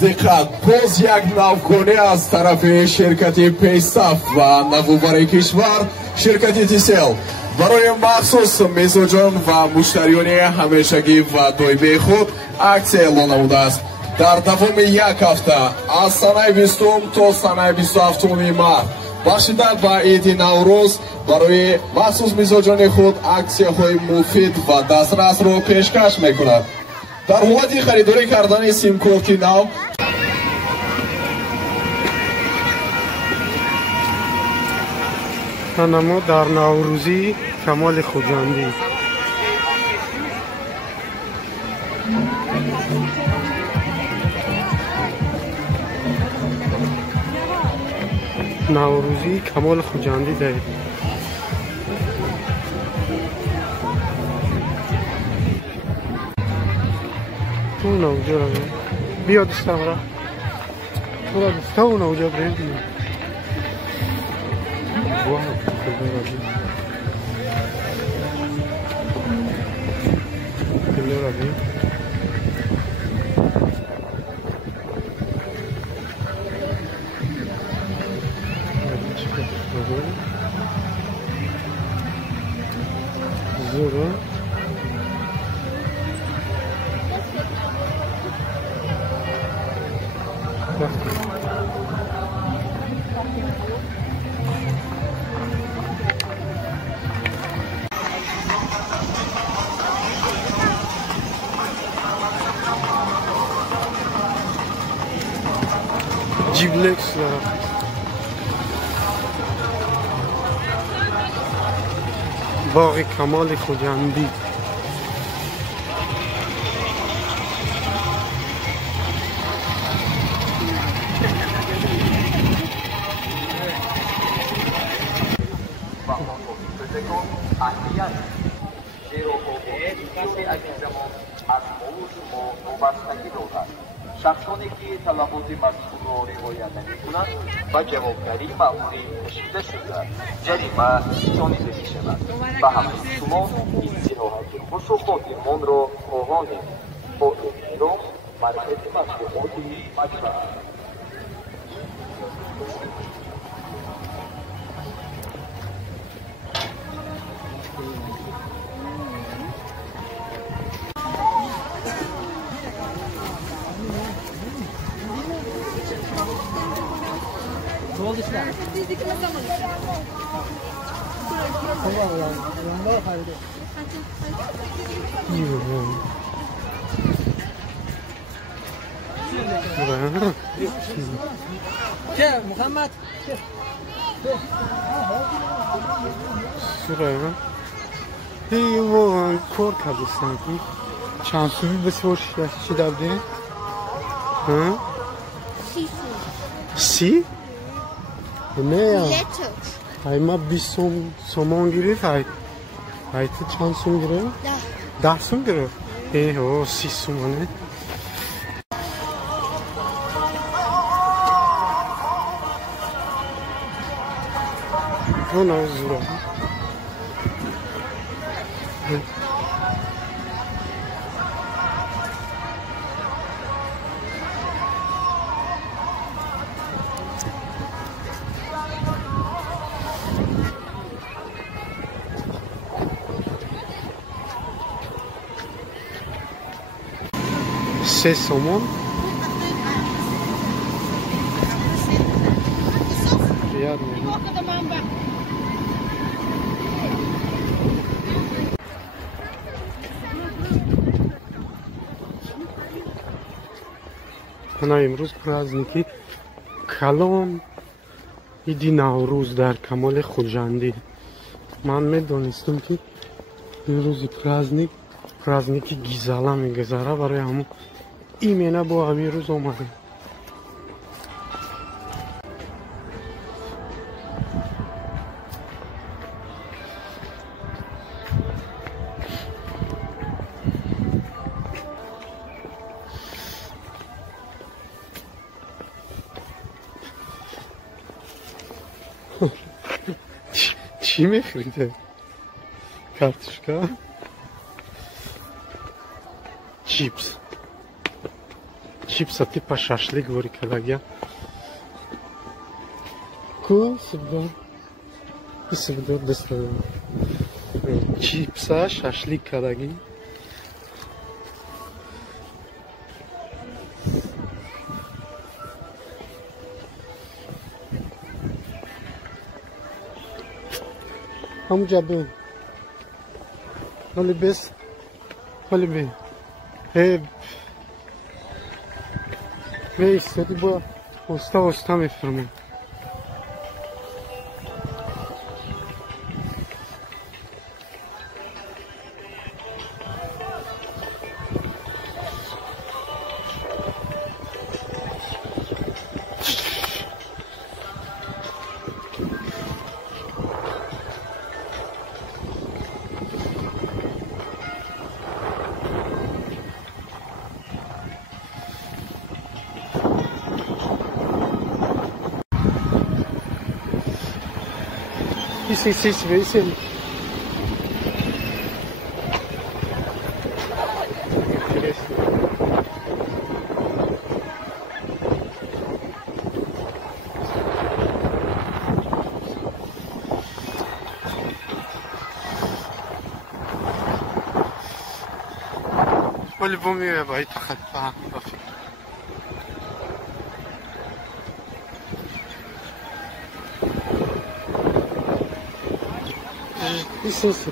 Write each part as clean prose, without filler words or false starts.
دقت باز یک ناوگانی از طرف شرکت پیستاف و نوبر کشور شرکت تیسل برای مخصوص میزوجان و مشتریان همیشگی و دائمی خود اکسیه اعلان نموده است. در دوام یک هفته از سنه 20 تا سنه 27 مارس بخشیده به عید نوروز برای مخصوص میزوجان خود اکسیه های مفید و دسترس را پیشکش میکند. در حالت خریداری کردن سیم کارت نو تنما در نوروزی کمال خوجندی نوروزی کمال خوجندی دارید. تو اونجا رو بیا دستم را تو را دستا اونجا بریم واه کلی را بیم زورا جیبلکس دارم باغ کمال خوجندی شخصانی که طلبات مذکور را رعایت نمی‌کنند با جوابداری معمولی کشیده شده جریمه شانیده می‌شود و همه شما این صراحت خصوصاتمان را خواهانید با احترام معرفت مطبوعات مجمع محمد سرعه ای واقعا کار کردستن چند سوی بسیار چی دبده؟ سی؟ نه های ما 20 سومان گرفت های تو چند سوم گرفت؟ 10 سوم گرفت؟ ای 30 سومانه اون زورا سه سومون بیاد انا امروز پرازنیکی کلان ایدی نوروز در کمال خوجندی من میدونستم که امروز پرازنیکی گیزالا میگذره برای همون ایمنه با همین روز آمده چی میخریده؟ Kartuşka. Чипс. Чипсы типа шашлык, говорит коллега. Всегда доставляю. Чипса, шашлык, коллеги. Amca ben. Hadi biz. Hadi be. Hep. Ve istedi bu. Usta mı firma? Esse. По-любому я боюсь ходить. Иисусе.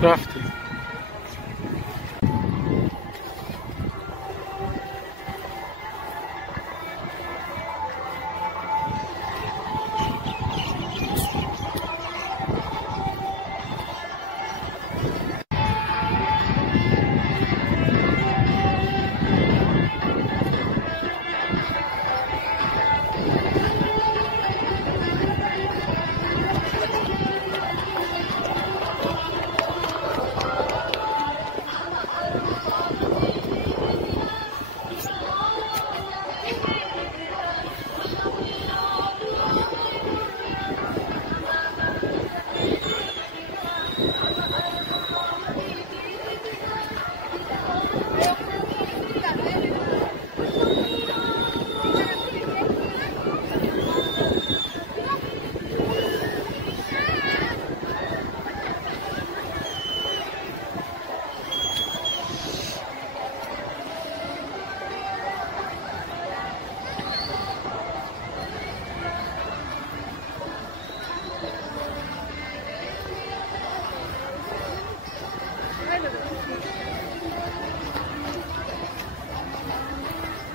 Рафты.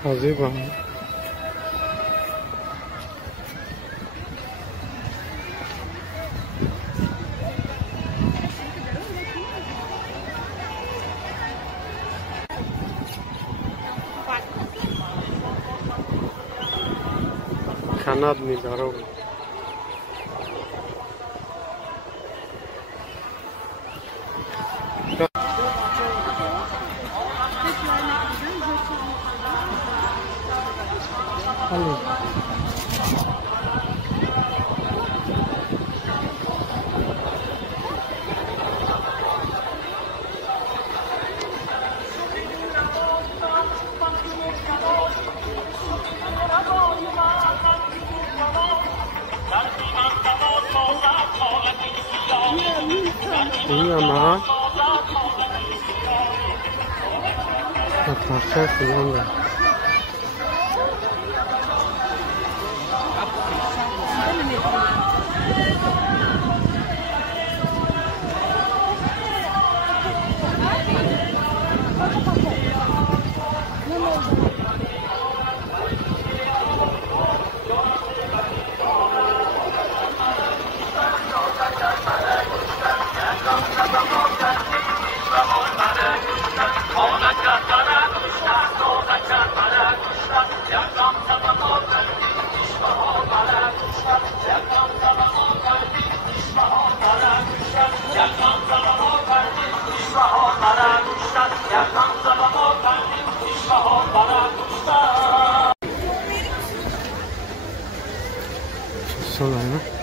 Hazır Kanad mi дорога. Алло. İyi ama parça falan da. Yakın zaman o kalbim pişman personaje.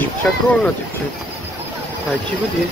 Dipçak olmadı. Belki bu değil.